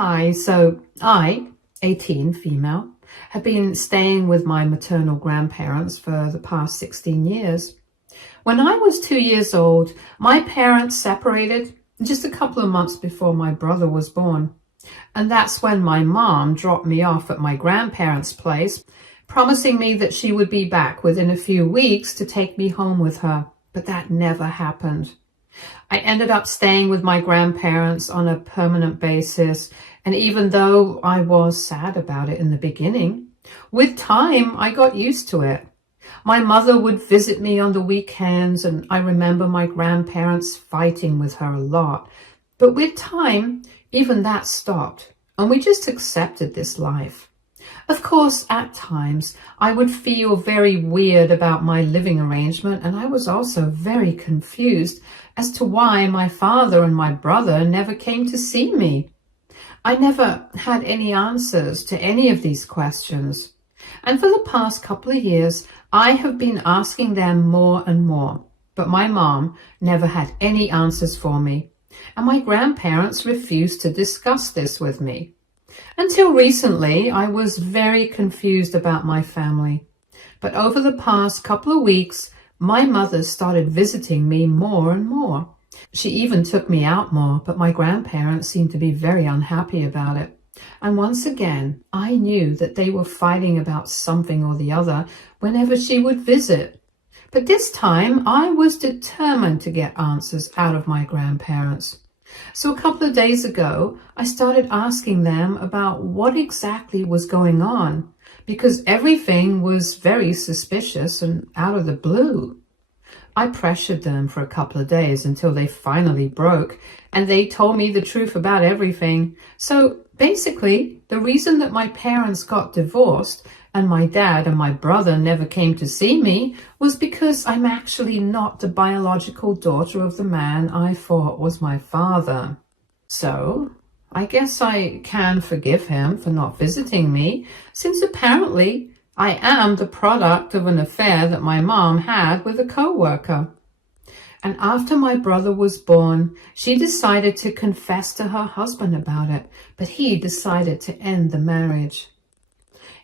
Hi, so I, 18, female, have been staying with my maternal grandparents for the past 16 years. When I was 2 years old, my parents separated just a couple of months before my brother was born. And that's when my mom dropped me off at my grandparents' place, promising me that she would be back within a few weeks to take me home with her. But that never happened. I ended up staying with my grandparents on a permanent basis, and even though I was sad about it in the beginning, with time I got used to it. My mother would visit me on the weekends, and I remember my grandparents fighting with her a lot. But with time, even that stopped, and we just accepted this life. Of course, at times, I would feel very weird about my living arrangement, and I was also very confused as to why my father and my brother never came to see me. I never had any answers to any of these questions. And for the past couple of years, I have been asking them more and more, but my mom never had any answers for me, and my grandparents refused to discuss this with me. Until recently, I was very confused about my family. But over the past couple of weeks, my mother started visiting me more and more. She even took me out more, but my grandparents seemed to be very unhappy about it. And once again, I knew that they were fighting about something or the other whenever she would visit. But this time, I was determined to get answers out of my grandparents. So a couple of days ago, I started asking them about what exactly was going on, because everything was very suspicious and out of the blue. I pressured them for a couple of days until they finally broke, and they told me the truth about everything. So basically, the reason that my parents got divorced and my dad and my brother never came to see me was because I'm actually not the biological daughter of the man I thought was my father. So I guess I can forgive him for not visiting me, since apparently I am the product of an affair that my mom had with a co-worker. And after my brother was born, she decided to confess to her husband about it, but he decided to end the marriage.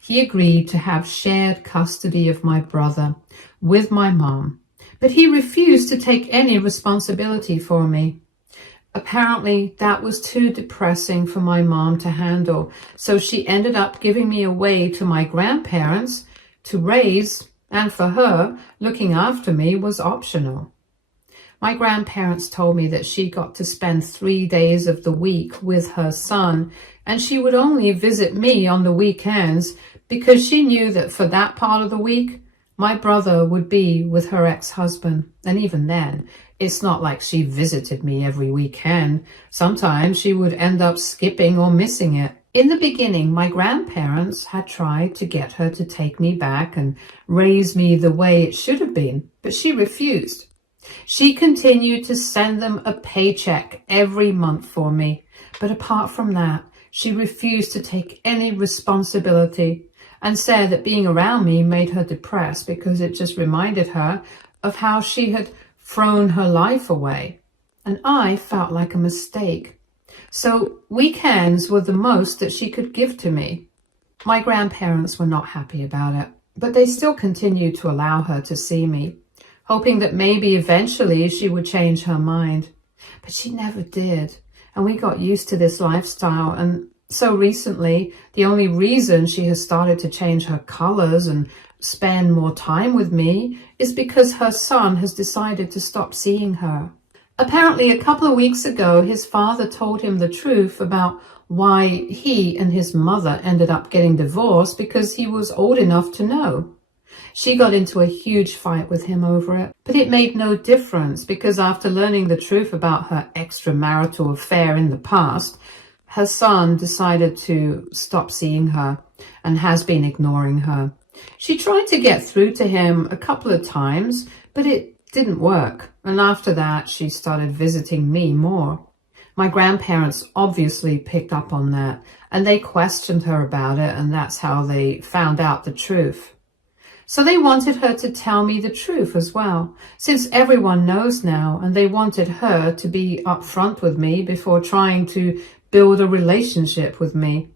He agreed to have shared custody of my brother with my mom, but he refused to take any responsibility for me. Apparently, that was too depressing for my mom to handle, so she ended up giving me away to my grandparents to raise, and for her, looking after me was optional. My grandparents told me that she got to spend 3 days of the week with her son, and she would only visit me on the weekends because she knew that for that part of the week, my brother would be with her ex-husband. And even then, it's not like she visited me every weekend. Sometimes she would end up skipping or missing it. In the beginning, my grandparents had tried to get her to take me back and raise me the way it should have been, but she refused. She continued to send them a paycheck every month for me, but apart from that, she refused to take any responsibility and said that being around me made her depressed because it just reminded her of how she had thrown her life away. And I felt like a mistake. So weekends were the most that she could give to me. My grandparents were not happy about it, but they still continued to allow her to see me, hoping that maybe eventually she would change her mind. But she never did, and we got used to this lifestyle. And so recently, the only reason she has started to change her colors and spend more time with me is because her son has decided to stop seeing her. Apparently, a couple of weeks ago, his father told him the truth about why he and his mother ended up getting divorced, because he was old enough to know. She got into a huge fight with him over it, but it made no difference because after learning the truth about her extramarital affair in the past, her son decided to stop seeing her and has been ignoring her. She tried to get through to him a couple of times, but it didn't work. And after that, she started visiting me more. My grandparents obviously picked up on that, and they questioned her about it, and that's how they found out the truth. So they wanted her to tell me the truth as well, since everyone knows now, and they wanted her to be upfront with me before trying to build a relationship with me.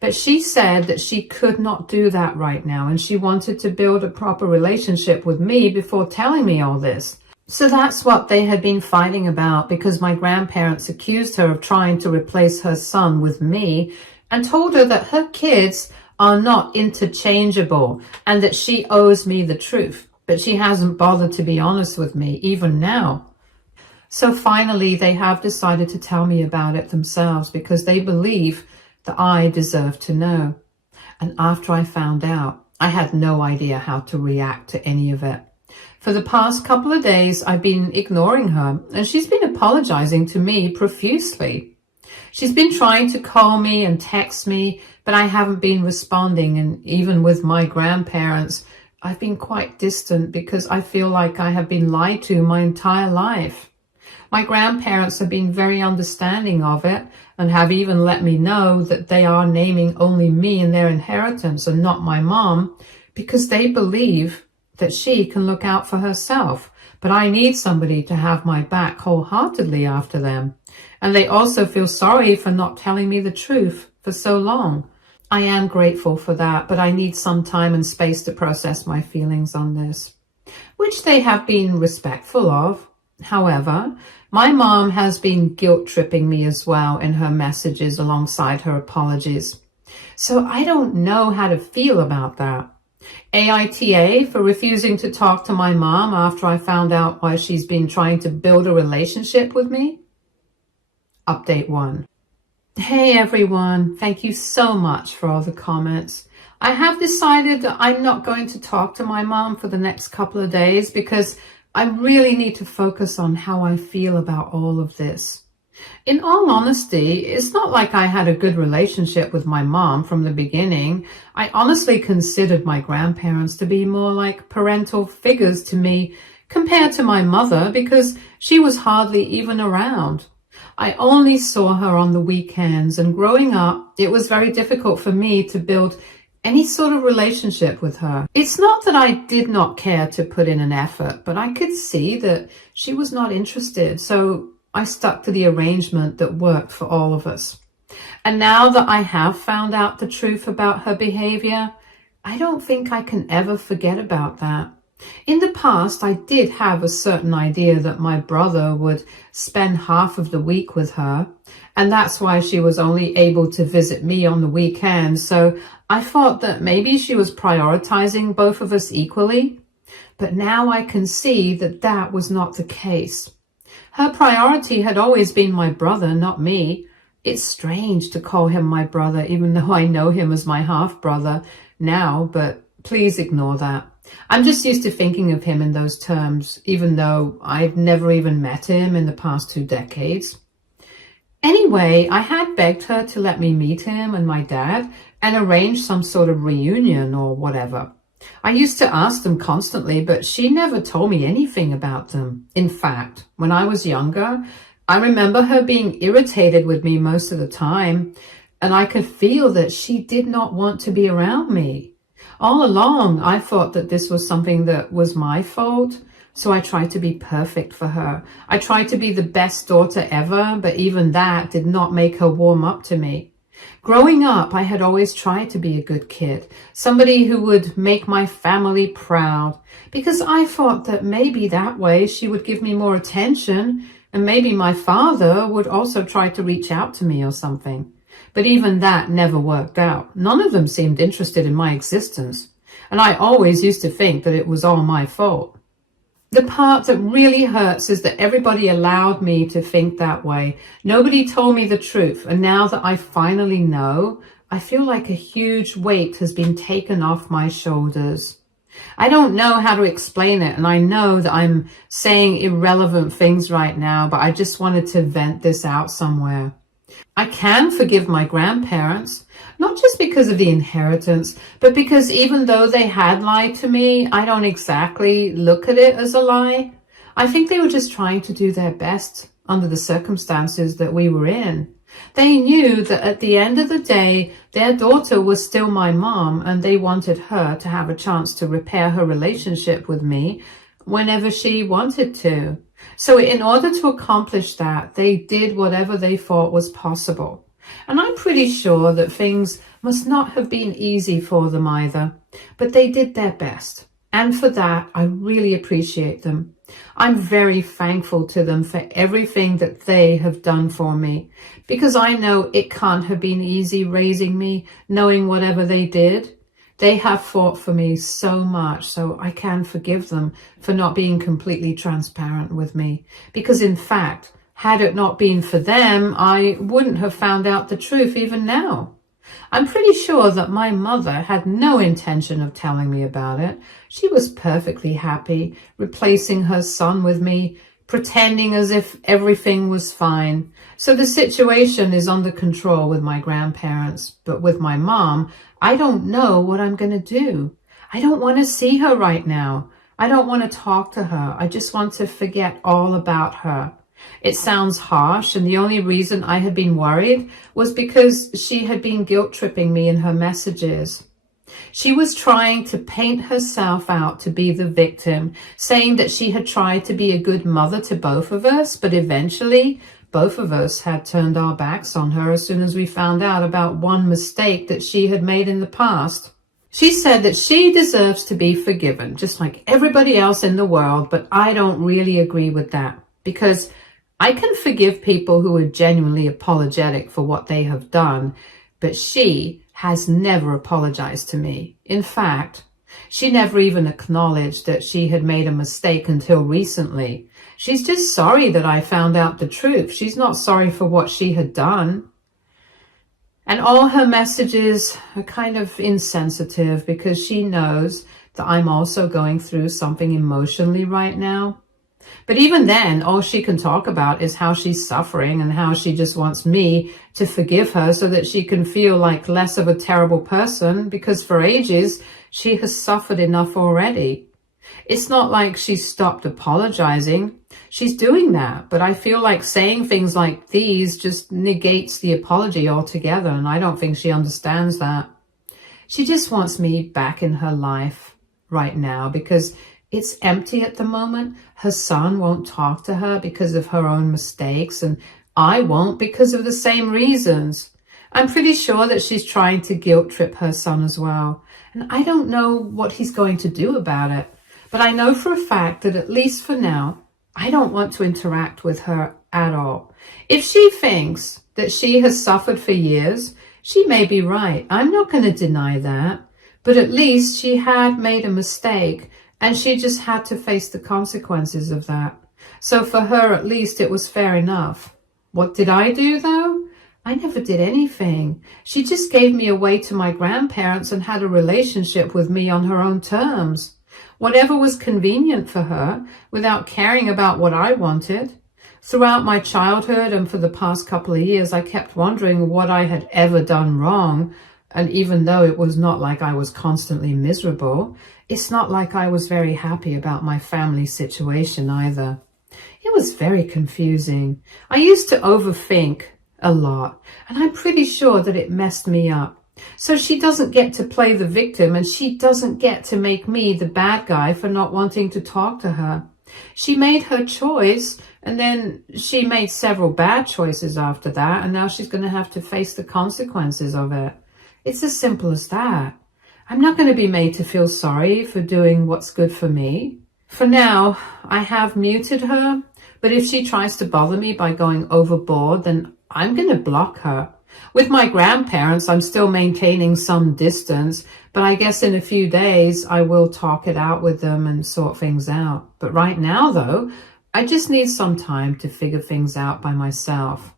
But she said that she could not do that right now, and she wanted to build a proper relationship with me before telling me all this. So that's what they had been fighting about, because my grandparents accused her of trying to replace her son with me and told her that her kids are not interchangeable and that she owes me the truth. But she hasn't bothered to be honest with me, even now. So finally, they have decided to tell me about it themselves because they believe that I deserve to know. And after I found out, I had no idea how to react to any of it. For the past couple of days, I've been ignoring her, and she's been apologizing to me profusely. She's been trying to call me and text me, but I haven't been responding. And even with my grandparents, I've been quite distant because I feel like I have been lied to my entire life. My grandparents have been very understanding of it and have even let me know that they are naming only me in their inheritance and not my mom, because they believe that she can look out for herself. But I need somebody to have my back wholeheartedly after them. And they also feel sorry for not telling me the truth for so long. I am grateful for that, but I need some time and space to process my feelings on this, which they have been respectful of. However, my mom has been guilt-tripping me as well in her messages alongside her apologies. So I don't know how to feel about that. AITA for refusing to talk to my mom after I found out why she's been trying to build a relationship with me. Update 1. Hey everyone, thank you so much for all the comments. I have decided that I'm not going to talk to my mom for the next couple of days because I really need to focus on how I feel about all of this. In all honesty, it's not like I had a good relationship with my mom from the beginning. I honestly considered my grandparents to be more like parental figures to me compared to my mother because she was hardly even around. I only saw her on the weekends, and growing up, it was very difficult for me to build any sort of relationship with her. It's not that I did not care to put in an effort, but I could see that she was not interested, so I stuck to the arrangement that worked for all of us. And now that I have found out the truth about her behavior, I don't think I can ever forget about that. In the past, I did have a certain idea that my brother would spend half of the week with her, and that's why she was only able to visit me on the weekends. So I thought that maybe she was prioritizing both of us equally. But now I can see that that was not the case. Her priority had always been my brother, not me. It's strange to call him my brother, even though I know him as my half-brother now, but please ignore that. I'm just used to thinking of him in those terms, even though I've never even met him in the past 2 decades. Anyway, I had begged her to let me meet him and my dad and arrange some sort of reunion or whatever. I used to ask them constantly, but she never told me anything about them. In fact, when I was younger, I remember her being irritated with me most of the time, and I could feel that she did not want to be around me. All along, I thought that this was something that was my fault, so I tried to be perfect for her. I tried to be the best daughter ever, but even that did not make her warm up to me. Growing up, I had always tried to be a good kid, somebody who would make my family proud, because I thought that maybe that way she would give me more attention, and maybe my father would also try to reach out to me or something. But even that never worked out. None of them seemed interested in my existence, and I always used to think that it was all my fault. The part that really hurts is that everybody allowed me to think that way. Nobody told me the truth, and now that I finally know, I feel like a huge weight has been taken off my shoulders. I don't know how to explain it, and I know that I'm saying irrelevant things right now, but I just wanted to vent this out somewhere. I can forgive my grandparents, not just because of the inheritance, but because even though they had lied to me, I don't exactly look at it as a lie. I think they were just trying to do their best under the circumstances that we were in. They knew that at the end of the day, their daughter was still my mom, and they wanted her to have a chance to repair her relationship with me whenever she wanted to. So in order to accomplish that, they did whatever they thought was possible. And I'm pretty sure that things must not have been easy for them either, but they did their best. And for that, I really appreciate them. I'm very thankful to them for everything that they have done for me, because I know it can't have been easy raising me, knowing whatever they did. They have fought for me so much, so I can forgive them for not being completely transparent with me. Because in fact, had it not been for them, I wouldn't have found out the truth even now. I'm pretty sure that my mother had no intention of telling me about it. She was perfectly happy replacing her son with me, pretending as if everything was fine. So the situation is under control with my grandparents, but with my mom, I don't know what I'm going to do. I don't want to see her right now. I don't want to talk to her. I just want to forget all about her. It sounds harsh, and the only reason I had been worried was because she had been guilt-tripping me in her messages. She was trying to paint herself out to be the victim, saying that she had tried to be a good mother to both of us, but eventually both of us had turned our backs on her as soon as we found out about one mistake that she had made in the past. She said that she deserves to be forgiven, just like everybody else in the world, but I don't really agree with that, because I can forgive people who are genuinely apologetic for what they have done, but she has never apologized to me. In fact, she never even acknowledged that she had made a mistake until recently. She's just sorry that I found out the truth. She's not sorry for what she had done. And all her messages are kind of insensitive because she knows that I'm also going through something emotionally right now. But even then, all she can talk about is how she's suffering and how she just wants me to forgive her so that she can feel like less of a terrible person, because for ages she has suffered enough already. It's not like she's stopped apologizing. She's doing that, but I feel like saying things like these just negates the apology altogether, and I don't think she understands that. She just wants me back in her life right now because it's empty at the moment. Her son won't talk to her because of her own mistakes, and I won't because of the same reasons. I'm pretty sure that she's trying to guilt trip her son as well, and I don't know what he's going to do about it. But I know for a fact that at least for now, I don't want to interact with her at all. If she thinks that she has suffered for years, she may be right. I'm not going to deny that. But at least she had made a mistake, and she just had to face the consequences of that. So for her, at least, it was fair enough. What did I do, though? I never did anything. She just gave me away to my grandparents and had a relationship with me on her own terms. Whatever was convenient for her, without caring about what I wanted. Throughout my childhood and for the past couple of years, I kept wondering what I had ever done wrong. And even though it was not like I was constantly miserable, it's not like I was very happy about my family situation either. It was very confusing. I used to overthink a lot, and I'm pretty sure that it messed me up. So she doesn't get to play the victim, and she doesn't get to make me the bad guy for not wanting to talk to her. She made her choice, and then she made several bad choices after that, and now she's going to have to face the consequences of it. It's as simple as that. I'm not going to be made to feel sorry for doing what's good for me. For now, I have muted her, but if she tries to bother me by going overboard, then I'm going to block her. With my grandparents, I'm still maintaining some distance, but I guess in a few days I will talk it out with them and sort things out. But right now, though, I just need some time to figure things out by myself.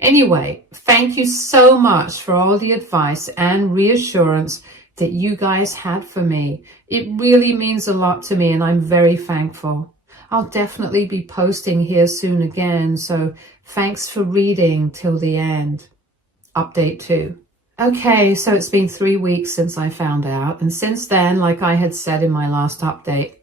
Anyway, thank you so much for all the advice and reassurance that you guys had for me. It really means a lot to me, and I'm very thankful. I'll definitely be posting here soon again, so thanks for reading till the end. Update 2. Okay, so it's been 3 weeks since I found out, and since then, like I had said in my last update,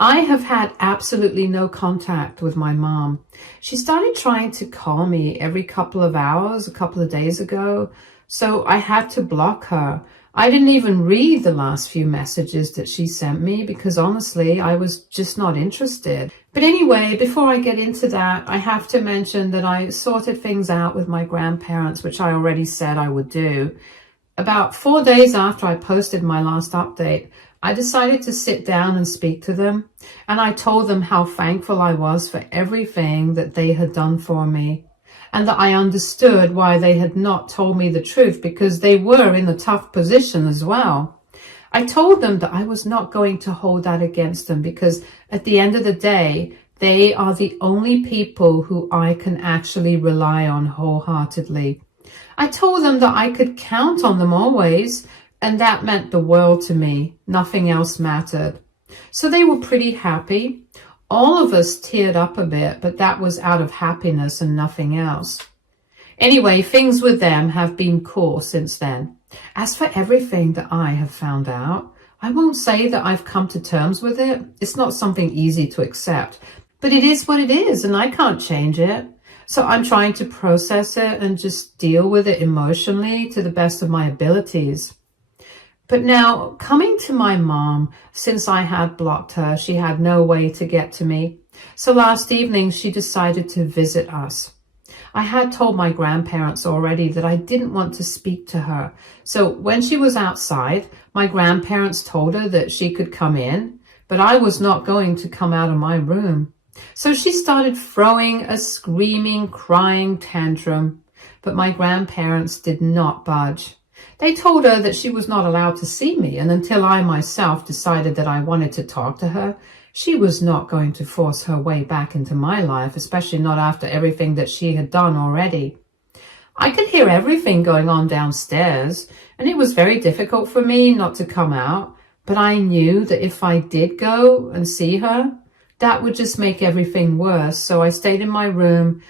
I have had absolutely no contact with my mom. She started trying to call me every couple of hours a couple of days ago, so I had to block her. I didn't even read the last few messages that she sent me because honestly, I was just not interested. But anyway, before I get into that, I have to mention that I sorted things out with my grandparents, which I already said I would do. About 4 days after I posted my last update, I decided to sit down and speak to them, and I told them how thankful I was for everything that they had done for me, and that I understood why they had not told me the truth because they were in a tough position as well. I told them that I was not going to hold that against them because at the end of the day, they are the only people who I can actually rely on wholeheartedly. I told them that I could count on them always, and that meant the world to me. Nothing else mattered. So they were pretty happy. All of us teared up a bit, but that was out of happiness and nothing else. Anyway, things with them have been cool since then. As for everything that I have found out, I won't say that I've come to terms with it. It's not something easy to accept, but it is what it is, and I can't change it. So I'm trying to process it and just deal with it emotionally to the best of my abilities. But now, coming to my mom, since I had blocked her, she had no way to get to me. So last evening, she decided to visit us. I had told my grandparents already that I didn't want to speak to her. So when she was outside, my grandparents told her that she could come in, but I was not going to come out of my room. So she started throwing a screaming, crying tantrum, but my grandparents did not budge. They told her that she was not allowed to see me, and until I myself decided that I wanted to talk to her, she was not going to force her way back into my life, especially not after everything that she had done already. I could hear everything going on downstairs, and it was very difficult for me not to come out, but I knew that if I did go and see her, that would just make everything worse. So I stayed in my room.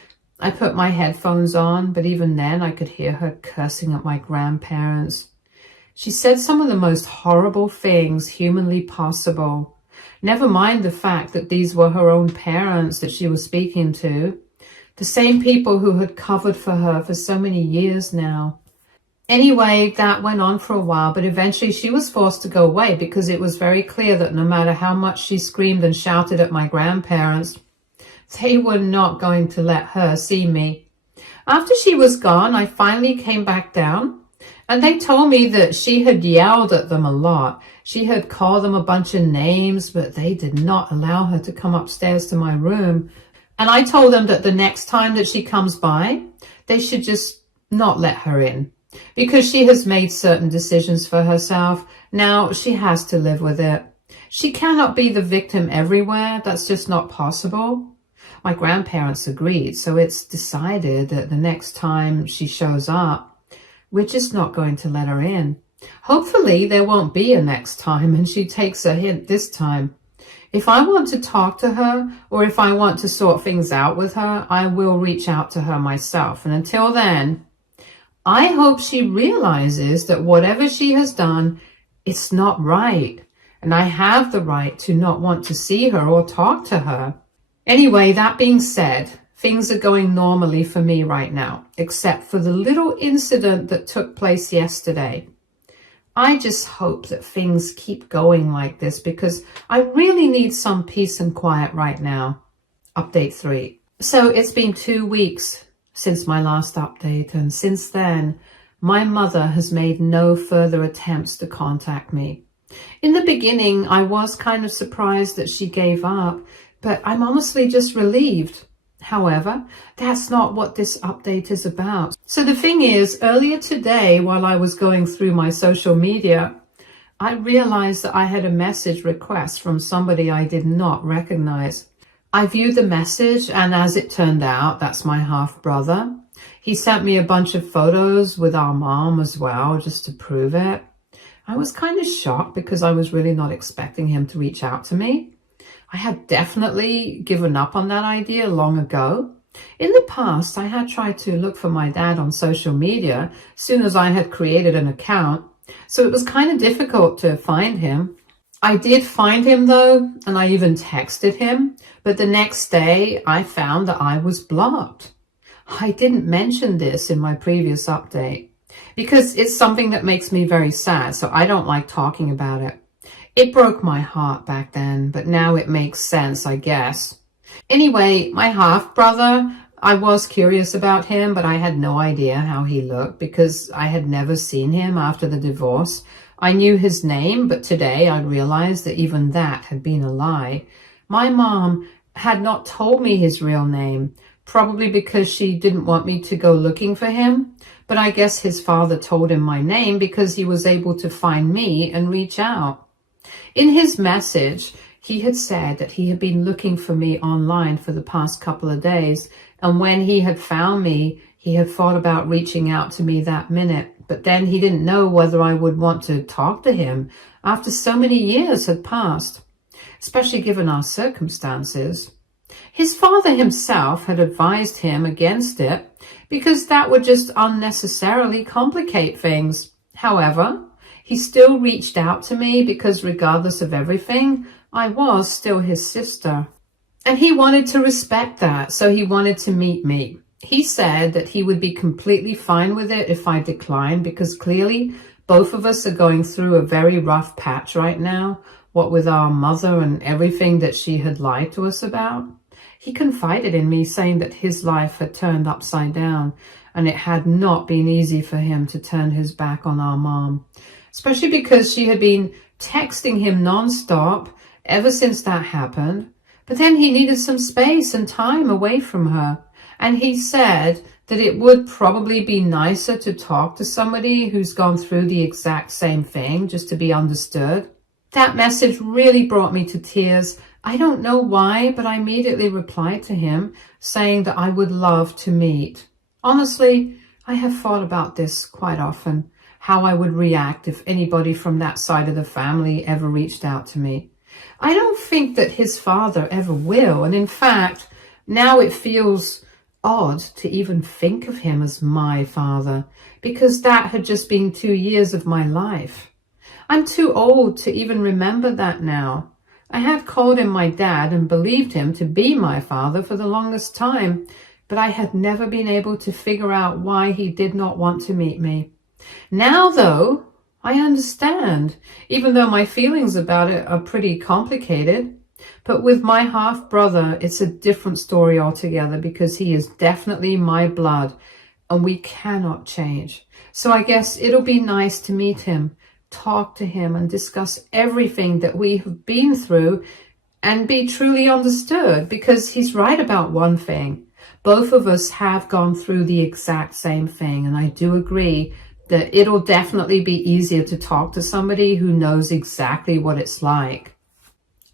I put my headphones on, but even then I could hear her cursing at my grandparents. She said some of the most horrible things humanly possible. Never mind the fact that these were her own parents that she was speaking to, the same people who had covered for her for so many years now. Anyway, that went on for a while, but eventually she was forced to go away because it was very clear that no matter how much she screamed and shouted at my grandparents, they were not going to let her see me. After she was gone, I finally came back down, and they told me that she had yelled at them a lot. She had called them a bunch of names, but they did not allow her to come upstairs to my room. And I told them that the next time that she comes by, they should just not let her in. Because she has made certain decisions for herself, now she has to live with it. She cannot be the victim everywhere. That's just not possible. My grandparents agreed, so it's decided that the next time she shows up, we're just not going to let her in. Hopefully there won't be a next time and she takes a hint this time. If I want to talk to her or if I want to sort things out with her, I will reach out to her myself. And until then, I hope she realizes that whatever she has done, it's not right. And I have the right to not want to see her or talk to her. Anyway, that being said, things are going normally for me right now, except for the little incident that took place yesterday. I just hope that things keep going like this because I really need some peace and quiet right now. Update 3. So it's been 2 weeks since my last update, and since then, my mother has made no further attempts to contact me. In the beginning, I was kind of surprised that she gave up, but I'm honestly just relieved. However, that's not what this update is about. So the thing is, earlier today, while I was going through my social media, I realized that I had a message request from somebody I did not recognize. I viewed the message, and as it turned out, that's my half-brother. He sent me a bunch of photos with our mom as well, just to prove it. I was kind of shocked because I was really not expecting him to reach out to me. I had definitely given up on that idea long ago. In the past, I had tried to look for my dad on social media as soon as I had created an account, so it was kind of difficult to find him. I did find him though, and I even texted him, but the next day I found that I was blocked. I didn't mention this in my previous update because it's something that makes me very sad, so I don't like talking about it. It broke my heart back then, but now it makes sense, I guess. Anyway, my half-brother, I was curious about him, but I had no idea how he looked because I had never seen him after the divorce. I knew his name, but today I realized that even that had been a lie. My mom had not told me his real name, probably because she didn't want me to go looking for him. But I guess his father told him my name because he was able to find me and reach out. In his message, he had said that he had been looking for me online for the past couple of days, and when he had found me, he had thought about reaching out to me that minute, but then he didn't know whether I would want to talk to him after so many years had passed, especially given our circumstances. His father himself had advised him against it because that would just unnecessarily complicate things. However, he still reached out to me because regardless of everything, I was still his sister. And he wanted to respect that, so he wanted to meet me. He said that he would be completely fine with it if I declined because clearly both of us are going through a very rough patch right now, what with our mother and everything that she had lied to us about. He confided in me, saying that his life had turned upside down and it had not been easy for him to turn his back on our mom, especially because she had been texting him nonstop ever since that happened. But then he needed some space and time away from her. And he said that it would probably be nicer to talk to somebody who's gone through the exact same thing, just to be understood. That message really brought me to tears. I don't know why, but I immediately replied to him saying that I would love to meet. Honestly, I have thought about this quite often, how I would react if anybody from that side of the family ever reached out to me. I don't think that his father ever will, and in fact, now it feels odd to even think of him as my father, because that had just been 2 years of my life. I'm too old to even remember that now. I had called him my dad and believed him to be my father for the longest time, but I had never been able to figure out why he did not want to meet me. Now, though, I understand, even though my feelings about it are pretty complicated. But with my half-brother, it's a different story altogether because he is definitely my blood and we cannot change. So I guess it'll be nice to meet him, talk to him and discuss everything that we have been through and be truly understood, because he's right about one thing. Both of us have gone through the exact same thing, and I do agree that it'll definitely be easier to talk to somebody who knows exactly what it's like.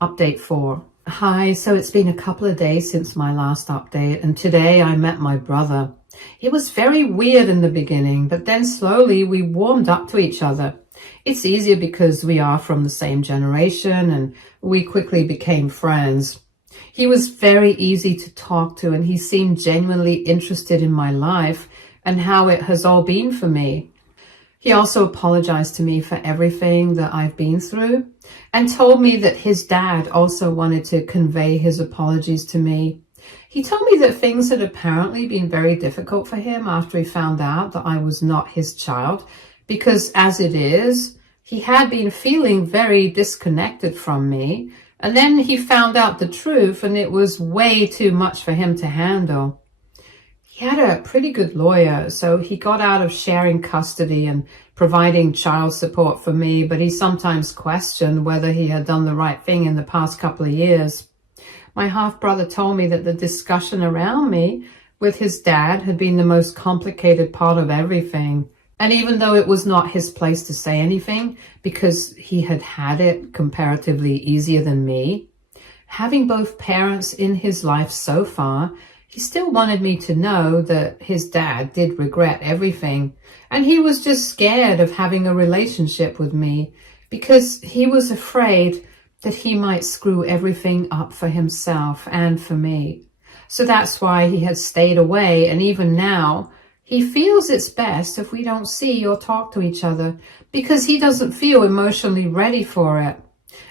Update 4. Hi, so it's been a couple of days since my last update, and today I met my brother. It was very weird in the beginning, but then slowly we warmed up to each other. It's easier because we are from the same generation and we quickly became friends. He was very easy to talk to and he seemed genuinely interested in my life and how it has all been for me. He also apologized to me for everything that I've been through and told me that his dad also wanted to convey his apologies to me. He told me that things had apparently been very difficult for him after he found out that I was not his child, because as it is, he had been feeling very disconnected from me, and then he found out the truth and it was way too much for him to handle. He had a pretty good lawyer, so he got out of sharing custody and providing child support for me, but he sometimes questioned whether he had done the right thing in the past couple of years. My half-brother told me that the discussion around me with his dad had been the most complicated part of everything. And even though it was not his place to say anything, because he had had it comparatively easier than me, having both parents in his life so far, he still wanted me to know that his dad did regret everything. And he was just scared of having a relationship with me because he was afraid that he might screw everything up for himself and for me. So that's why he had stayed away, and even now, he feels it's best if we don't see or talk to each other because he doesn't feel emotionally ready for it.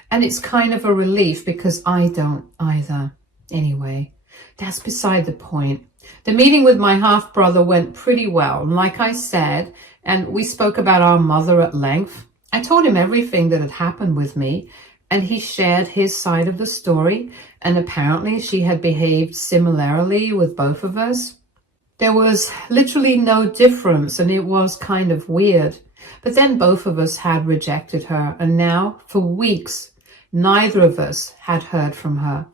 And it's kind of a relief because I don't either. Anyway, that's beside the point. The meeting with my half-brother went pretty well. And like I said, and we spoke about our mother at length. I told him everything that had happened with me, and he shared his side of the story, and apparently she had behaved similarly with both of us. There was literally no difference, and it was kind of weird. But then both of us had rejected her, and now, for weeks, neither of us had heard from her.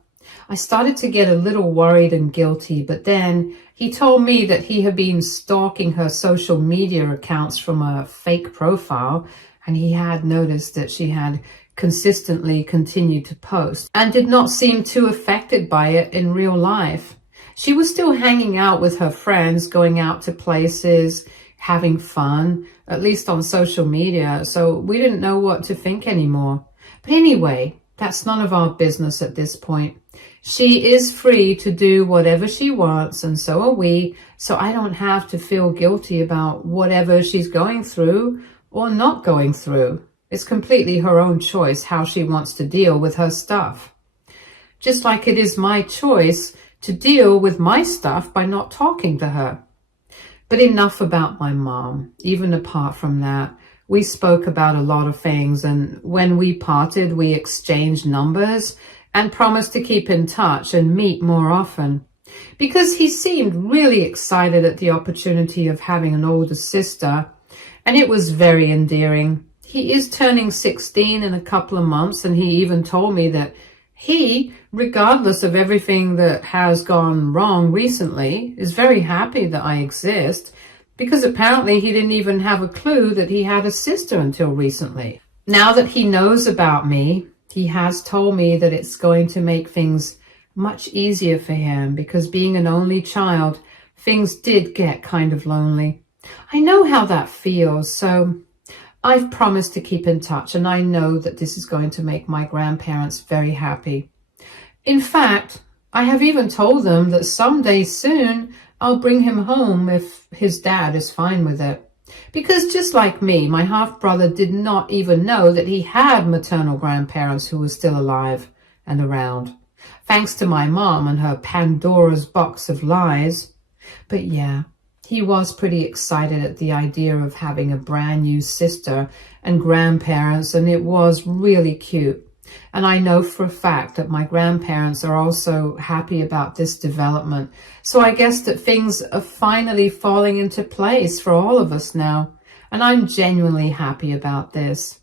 I started to get a little worried and guilty, but then he told me that he had been stalking her social media accounts from a fake profile, and he had noticed that she had consistently continued to post and did not seem too affected by it in real life. She was still hanging out with her friends, going out to places, having fun, at least on social media, so we didn't know what to think anymore. But anyway, that's none of our business at this point. She is free to do whatever she wants, and so are we, so I don't have to feel guilty about whatever she's going through or not going through. It's completely her own choice how she wants to deal with her stuff. Just like it is my choice to deal with my stuff by not talking to her. But enough about my mom. Even apart from that, we spoke about a lot of things, and when we parted, we exchanged numbers and promised to keep in touch and meet more often. Because he seemed really excited at the opportunity of having an older sister, and it was very endearing. He is turning 16 in a couple of months, and he even told me that he, regardless of everything that has gone wrong recently, is very happy that I exist, because apparently he didn't even have a clue that he had a sister until recently. Now that he knows about me, he has told me that it's going to make things much easier for him, because being an only child, things did get kind of lonely. I know how that feels, so I've promised to keep in touch, and I know that this is going to make my grandparents very happy. In fact, I have even told them that someday soon I'll bring him home if his dad is fine with it. Because just like me, my half-brother did not even know that he had maternal grandparents who were still alive and around, thanks to my mom and her Pandora's box of lies. But yeah, he was pretty excited at the idea of having a brand new sister and grandparents, and it was really cute. And I know for a fact that my grandparents are also happy about this development. So I guess that things are finally falling into place for all of us now. And I'm genuinely happy about this.